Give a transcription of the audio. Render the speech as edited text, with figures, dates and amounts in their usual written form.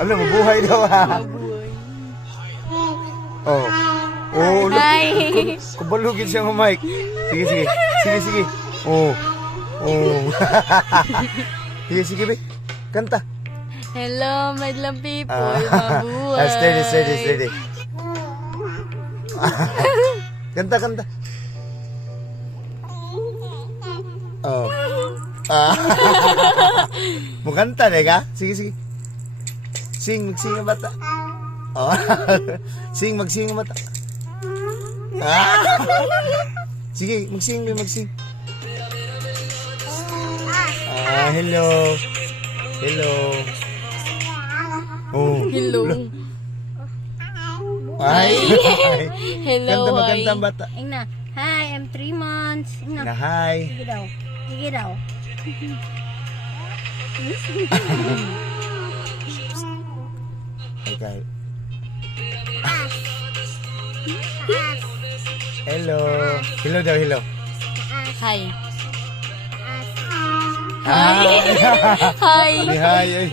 Alam, mabuhay daw ha. Oh. Oh, Hi. kubalugin siya ng mic. Sige, sige. Sige, sige. Oh. Oh. Sige, sige, be. Kanta. Hello, madlang people. Mabuhay. Steady, steady, steady. Kanta, kanta. Oh. Mukanta na ka? Sige, sige. Sing, magsing ang bata. Oh. Sing, magsing ang bata. Sige, magsing, magsing. Hello. Hello. Oh. Hello. Ay. Hello. Kanta, magkanta ang bata. Ingna. Hi, I'm 3 months. Ingna. Na hi. Sige daw. Sige daw. Okay. Hello. Hello daw, hello. Hi. Hi. Hi. Hi. Ay.